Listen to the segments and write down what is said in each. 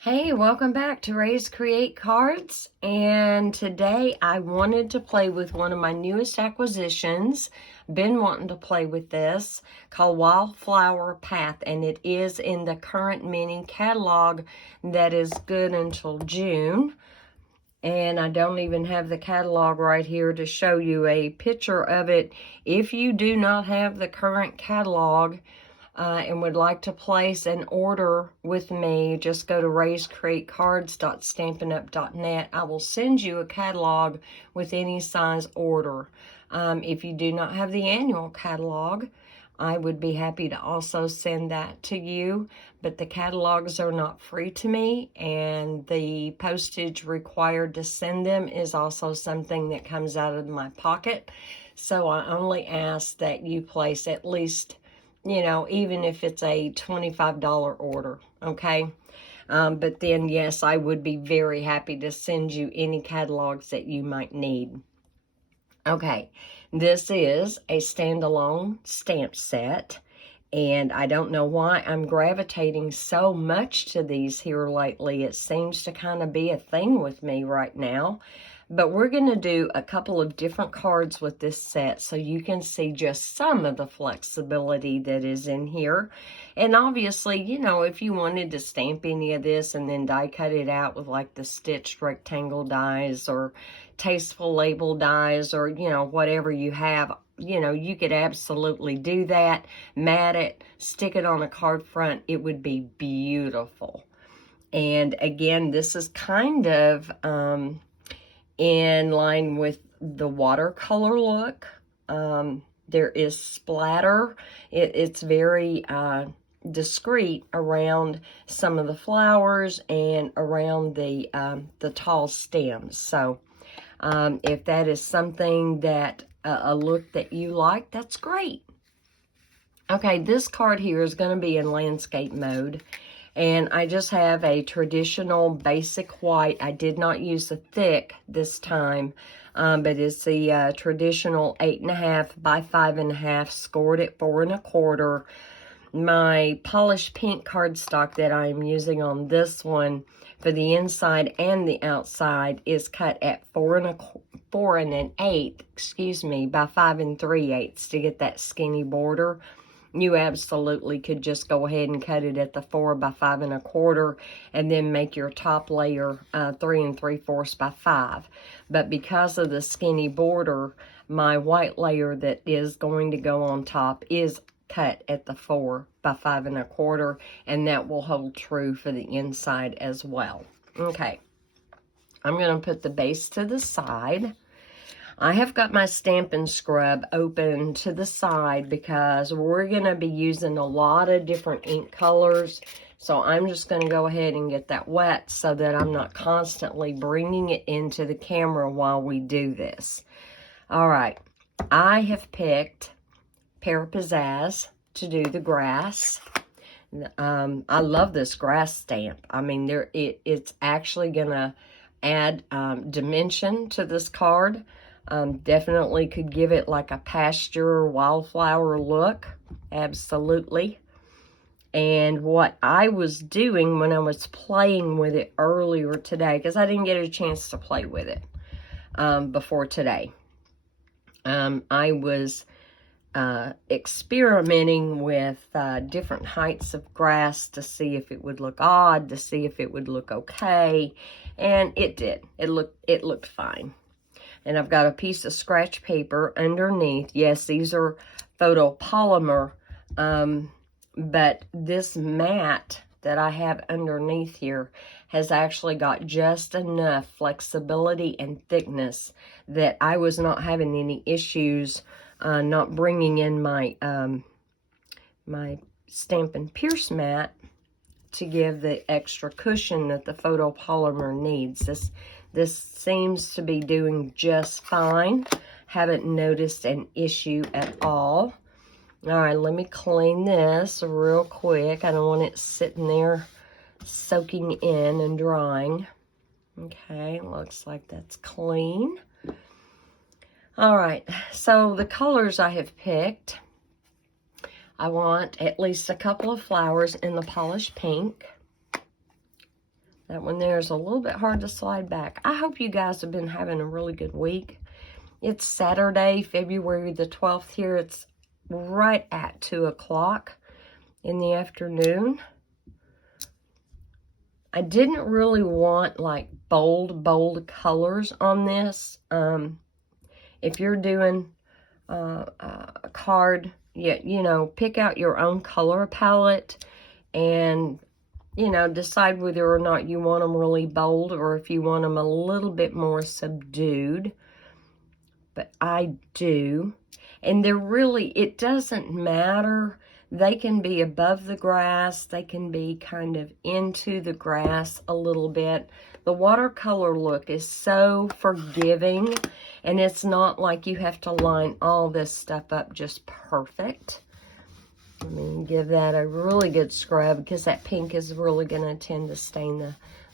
Hey, welcome back to Raise Create Cards, and today I wanted to play with one of my newest acquisitions. Been wanting to play with this, called Wildflower Path, and it is in the current mini catalog that is good until June. And I don't even have the catalog right here to show you a picture of it. If you do not have the current catalog, and would like to place an order with me, just go to raescreatecards.stampinup.net. I will send you a catalog with any size order. If you do not have the annual catalog, I would be happy to also send that to you, but the catalogs are not free to me, and the postage required to send them is also something that comes out of my pocket. So I only ask that you place at least, even if it's a $25 order, okay? But then, yes, I would be very happy to send you any catalogs that you might need. Okay, this is a standalone stamp set, and I don't know why I'm gravitating so much to these here lately. It seems to kind of be a thing with me right now. But we're going to do a couple of different cards with this set so you can see just some of the flexibility that is in here. And obviously, if you wanted to stamp any of this and then die cut it out with like the stitched rectangle dies or tasteful label dies or, whatever you have, you could absolutely do that, mat it, stick it on a card front. It would be beautiful. And again, this is kind of in line with the watercolor look. There is splatter. It's very discreet around some of the flowers and around the tall stems. So if that is something that a look that you like, that's great. Okay, this card here is going to be in landscape mode. And I just have a traditional basic white. I did not use the thick this time, but it's the traditional 8.5 by 5.5, scored at 4 1/4. My polished pink cardstock that I'm using on this one for the inside and the outside is cut at 4 1/8, by 5 3/8 to get that skinny border. You absolutely could just go ahead and cut it at the 4 by 5 1/4 and then make your top layer 3 3/4 by 5. But because of the skinny border, my white layer that is going to go on top is cut at the 4 by 5 1/4, and that will hold true for the inside as well. Okay, I'm going to put the base to the side. I have got my Stampin' Scrub open to the side because we're going to be using a lot of different ink colors. So I'm just going to go ahead and get that wet so that I'm not constantly bringing it into the camera while we do this. All right, I have picked Pear Pizzazz to do the grass. I love this grass stamp. I mean, it's actually going to add dimension to this card. Definitely could give it like a pasture wildflower look. Absolutely. And what I was doing when I was playing with it earlier today, because I didn't get a chance to play with it before today, I was experimenting with different heights of grass to see if it would look odd, to see if it would look okay, and it did. It looked fine. And I've got a piece of scratch paper underneath. Yes, these are photopolymer, but this mat that I have underneath here has actually got just enough flexibility and thickness that I was not having any issues not bringing in my my Stampin' Pierce mat to give the extra cushion that the photopolymer needs. This seems to be doing just fine. Haven't noticed an issue at all. All right, let me clean this real quick. I don't want it sitting there soaking in and drying. Okay, looks like that's clean. All right, so the colors I have picked, I want at least a couple of flowers in the polished pink. That one there is a little bit hard to slide back. I hope you guys have been having a really good week. It's Saturday, February the 12th here. It's right at 2 o'clock in the afternoon. I didn't really want like bold colors on this. If you're doing a card, you know, pick out your own color palette and, you know, decide whether or not you want them really bold or if you want them a little bit more subdued. But I do. And they're really, it doesn't matter. They can be above the grass. They can be kind of into the grass a little bit. The watercolor look is so forgiving. And it's not like you have to line all this stuff up just perfect. Let me give that a really good scrub because that pink is really going to tend to stain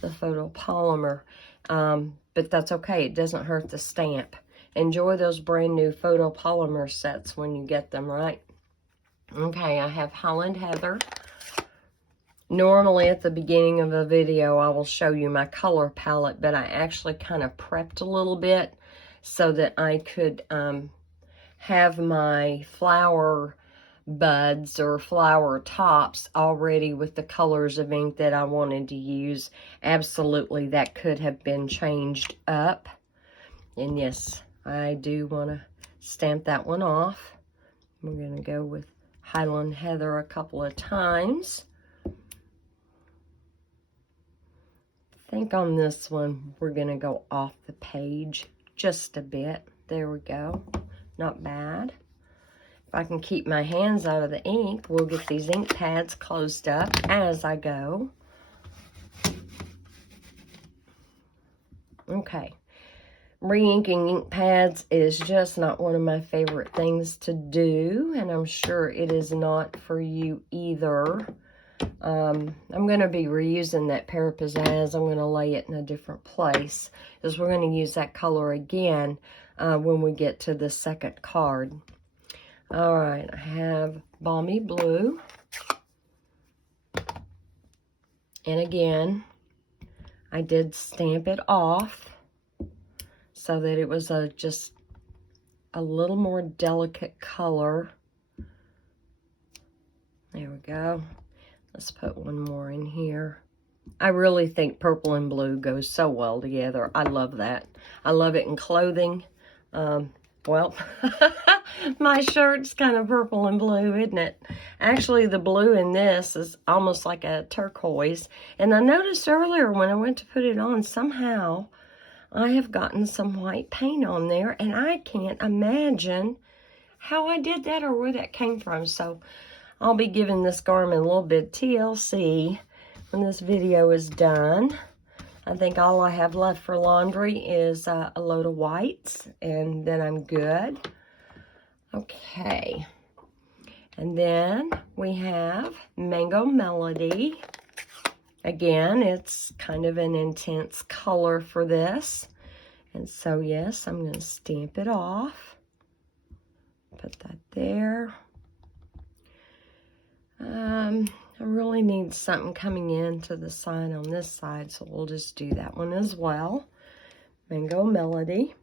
the photopolymer. But that's okay. It doesn't hurt the stamp. Enjoy those brand new photopolymer sets when you get them, right? Okay, I have Holland Heather. Normally at the beginning of a video, I will show you my color palette, but I actually kind of prepped a little bit so that I could have my flower buds or flower tops already with the colors of ink that I wanted to use. Absolutely, that could have been changed up. And yes, I do want to stamp that one off. We're going to go with Highland Heather a couple of times. I think on this one, we're going to go off the page just a bit. There we go. Not bad. If I can keep my hands out of the ink, we'll get these ink pads closed up as I go. Okay. Re-inking ink pads is just not one of my favorite things to do, and I'm sure it is not for you either. I'm going to be reusing that Pear Pizzazz. I'm going to lay it in a different place because we're going to use that color again when we get to the second card. All right, I have Balmy Blue. And again, I did stamp it off so that it was just a little more delicate color. There we go. Let's put one more in here. I really think purple and blue goes so well together. I love that. I love it in clothing. Well, my shirt's kind of purple and blue, isn't it? Actually, the blue in this is almost like a turquoise. And I noticed earlier when I went to put it on, somehow I have gotten some white paint on there. And I can't imagine how I did that or where that came from. So I'll be giving this garment a little bit TLC when this video is done. I think all I have left for laundry is a load of whites, and then I'm good. Okay. And then we have Mango Melody. Again, it's kind of an intense color for this. And so, yes, I'm going to stamp it off. Put that there. I really need something coming into the side on this side, so we'll just do that one as well. Mango Melody.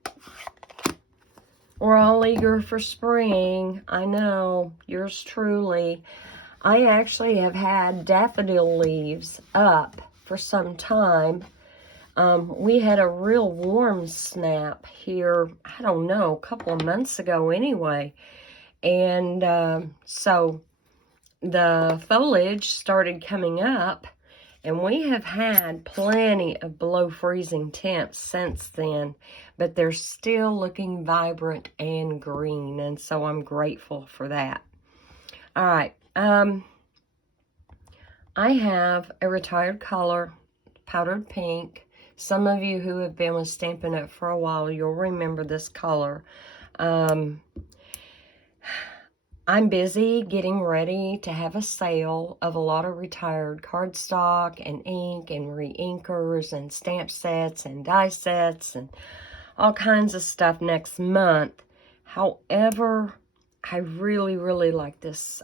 We're all eager for spring. I know, yours truly. I actually have had daffodil leaves up for some time. We had a real warm snap here, I don't know, a couple of months ago anyway. And so the foliage started coming up, and we have had plenty of below freezing temps since then, but they're still looking vibrant and green, and so I'm grateful for that. All right, I have a retired color, powdered pink. Some of you who have been with Stampin' Up! For a while, you'll remember this color. I'm busy getting ready to have a sale of a lot of retired cardstock and ink and re-inkers and stamp sets and die sets and all kinds of stuff next month. However, I really, really like this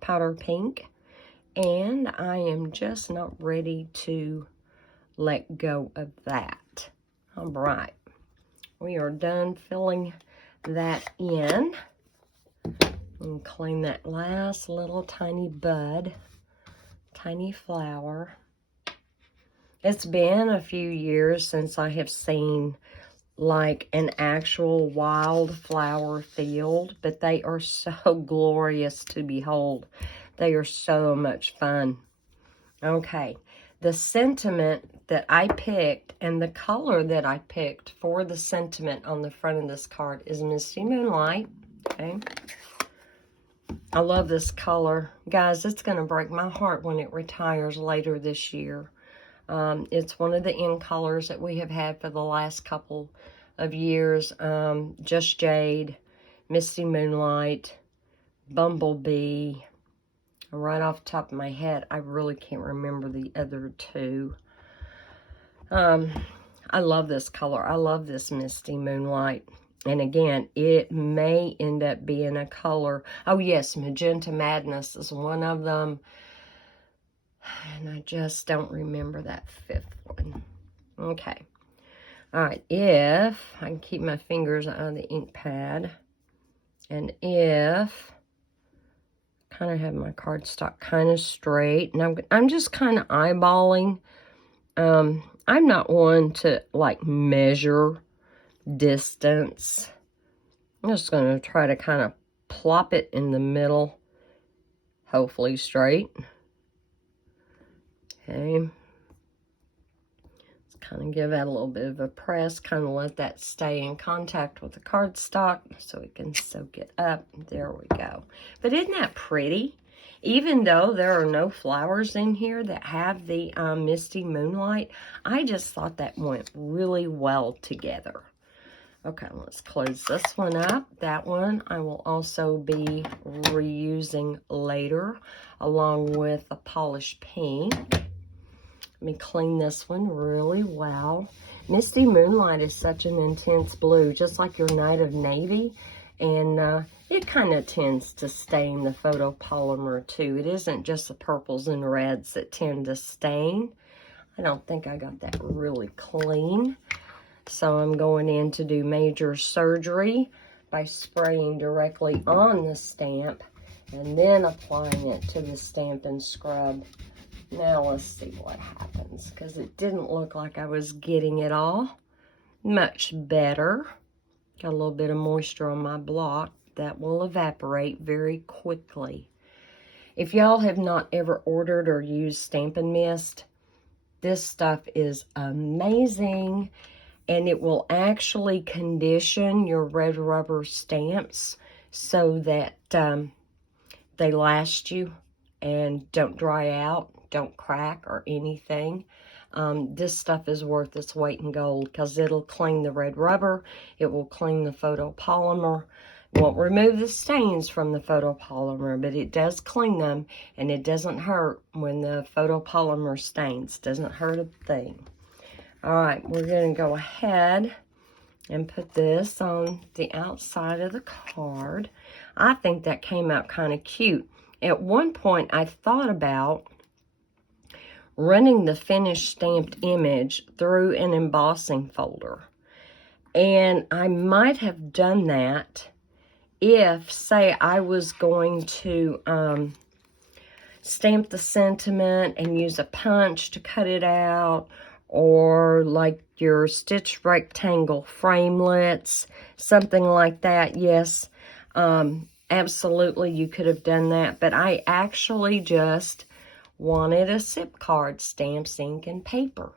powder pink, and I am just not ready to let go of that. All right. We are done filling that in. And clean that last little tiny bud, tiny flower. It's been a few years since I have seen like an actual wildflower field, but they are so glorious to behold. They are so much fun. Okay, the sentiment that I picked and the color that I picked for the sentiment on the front of this card is Misty Moonlight. Okay. I love this color. Guys, it's going to break my heart when it retires later this year. It's one of the in colors that we have had for the last couple of years. Just Jade, Misty Moonlight, Bumblebee. Right off the top of my head, I really can't remember the other two. I love this color. I love this Misty Moonlight. And again, it may end up being a color. Oh, yes, Magenta Madness is one of them. And I just don't remember that fifth one. Okay. All right. If I can keep my fingers on the ink pad. And if kind of have my cardstock kind of straight. And I'm just kind of eyeballing. I'm not one to, like, measure distance. I'm just going to try to kind of plop it in the middle, hopefully straight. Okay. Let's kind of give that a little bit of a press, kind of let that stay in contact with the cardstock so it can soak it up. There we go. But isn't that pretty? Even though there are no flowers in here that have the Misty Moonlight, I just thought that went really well together. Okay, let's close this one up. That one I will also be reusing later, along with a polished pink. Let me clean this one really well. Misty Moonlight is such an intense blue, just like your Night of Navy. And it kind of tends to stain the photopolymer too. It isn't just the purples and reds that tend to stain. I don't think I got that really clean. So I'm going in to do major surgery by spraying directly on the stamp and then applying it to the Stampin' Scrub. Now let's see what happens, because it didn't look like I was getting it all. Much better. Got a little bit of moisture on my block. That will evaporate very quickly. If y'all have not ever ordered or used Stampin' Mist, this stuff is amazing. And it will actually condition your red rubber stamps so that they last you and don't dry out, don't crack or anything. This stuff is worth its weight in gold because it'll clean the red rubber. It will clean the photopolymer. It won't remove the stains from the photopolymer, but it does clean them, and it doesn't hurt when the photopolymer stains. Doesn't hurt a thing. All right, we're going to go ahead and put this on the outside of the card. I think that came out kind of cute. At one point, I thought about running the finished stamped image through an embossing folder. And I might have done that if, say, I was going to stamp the sentiment and use a punch to cut it out, or like your stitch rectangle framelits, something like that. Yes, absolutely, you could have done that. But I actually just wanted a zip card, stamps, ink, and paper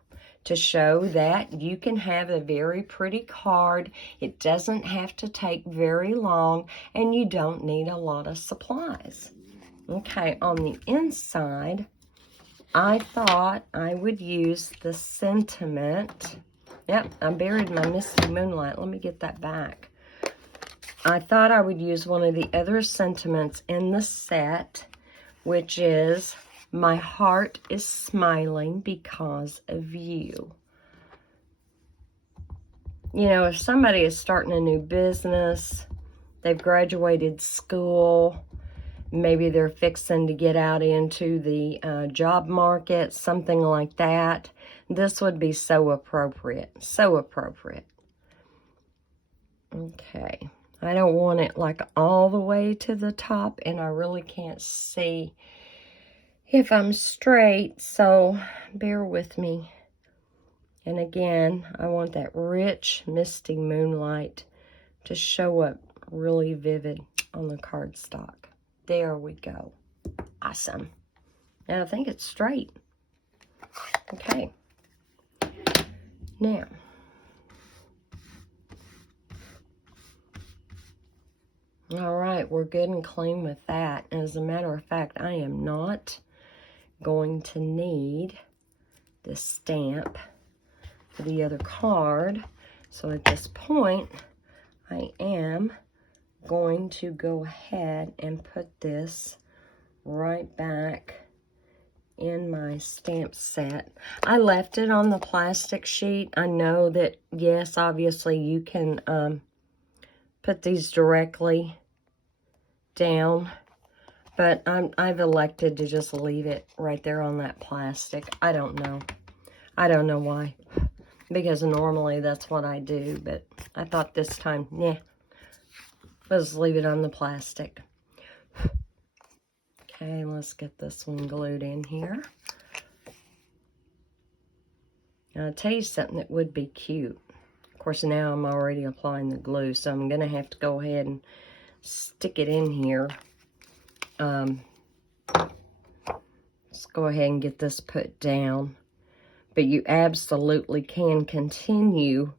to show that you can have a very pretty card. It doesn't have to take very long, and you don't need a lot of supplies. Okay, on the inside, I thought I would use the sentiment. Yep, I buried my Misty Moonlight. Let me get that back. I thought I would use one of the other sentiments in the set, which is, my heart is smiling because of you. You know, if somebody is starting a new business, they've graduated school, maybe they're fixing to get out into the job market, something like that. This would be so appropriate, so appropriate. Okay, I don't want it like all the way to the top, and I really can't see if I'm straight, so bear with me. And again, I want that rich, misty moonlight to show up really vivid on the cardstock. There we go. Awesome. Now I think it's straight. Okay. Now, all right, we're good and clean with that. And as a matter of fact, I am not going to need this stamp for the other card. So at this point, I am going to go ahead and put this right back in my stamp set. I left it on the plastic sheet. I know that, yes, obviously you can put these directly down, but I've elected to just leave it right there on that plastic. I don't know. I don't know why, because normally that's what I do, but I thought this time, yeah, let's leave it on the plastic. Okay, let's get this one glued in here. Now, I'll tell you something that would be cute. Of course, now I'm already applying the glue, so I'm going to have to go ahead and stick it in here. Let's go ahead and get this put down. But you absolutely can continue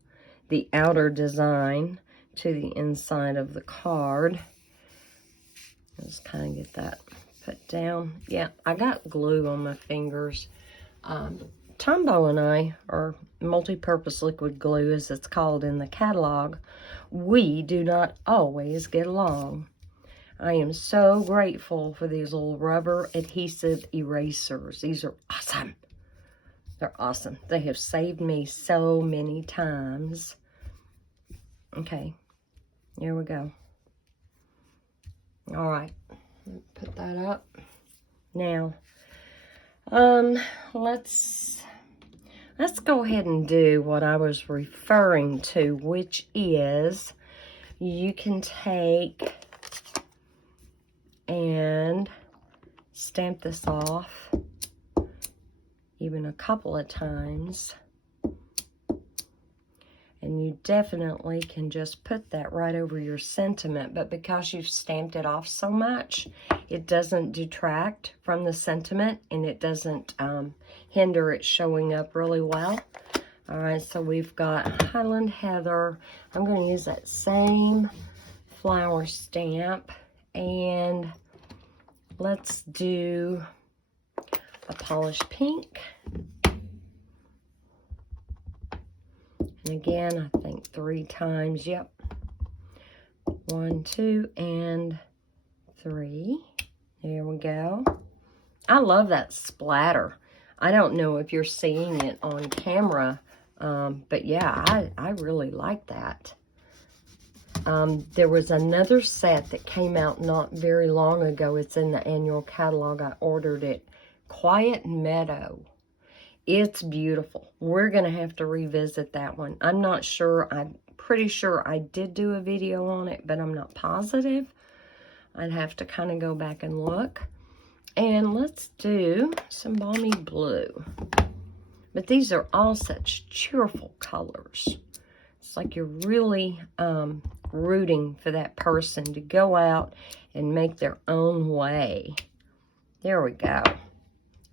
the outer design to the inside of the card. Let's kind of get that put down. Yeah, I got glue on my fingers. Tombow and I, or multi-purpose liquid glue as it's called in the catalog, we do not always get along. I am so grateful for these little rubber adhesive erasers. These are awesome. They're awesome. They have saved me so many times. Okay, here we go. All right, put that up. Now, let's go ahead and do what I was referring to, which is you can take and stamp this off even a couple of times. And you definitely can just put that right over your sentiment, but because you've stamped it off so much, it doesn't detract from the sentiment, and it doesn't hinder it showing up really well. All right, so we've got Highland Heather. I'm going to use that same flower stamp, and let's do a polished pink. And again, I think 3 times. Yep. 1, 2, and 3. There we go. I love that splatter. I don't know if you're seeing it on camera, but yeah, I really like that. There was another set that came out not very long ago. It's in the annual catalog. I ordered it. Quiet Meadow. It's beautiful. We're going to have to revisit that one. I'm not sure. I'm pretty sure I did do a video on it, but I'm not positive. I'd have to kind of go back and look. And let's do some Balmy Blue. But these are all such cheerful colors. It's like you're really rooting for that person to go out and make their own way. There we go.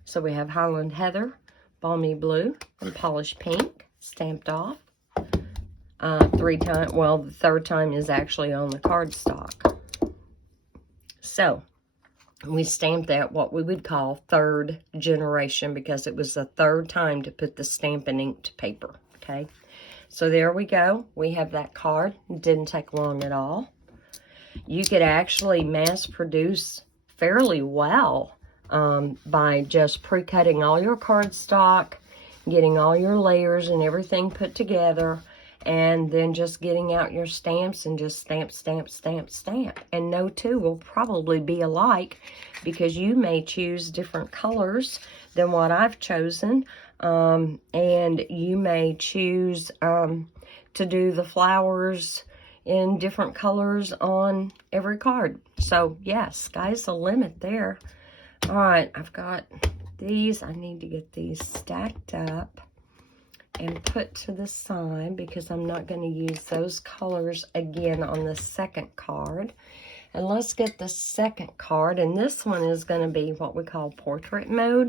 So we have Highland Heather, Balmy Blue, and Polished Pink stamped off 3 times. Well, the 3rd time is actually on the cardstock. So we stamped that what we would call 3rd generation, because it was the 3rd time to put the Stampin' Ink to paper. Okay, so there we go. We have that card. It didn't take long at all. You could actually mass produce fairly well by just pre-cutting all your cardstock, getting all your layers and everything put together, and then just getting out your stamps and just stamp, stamp, stamp, stamp. And no two will probably be alike because you may choose different colors than what I've chosen. And you may choose to do the flowers in different colors on every card. So yeah, sky's the limit there. All right, I've got these. I need to get these stacked up and put to the side because I'm not going to use those colors again on the second card. And let's get the second card, and this one is going to be what we call portrait mode.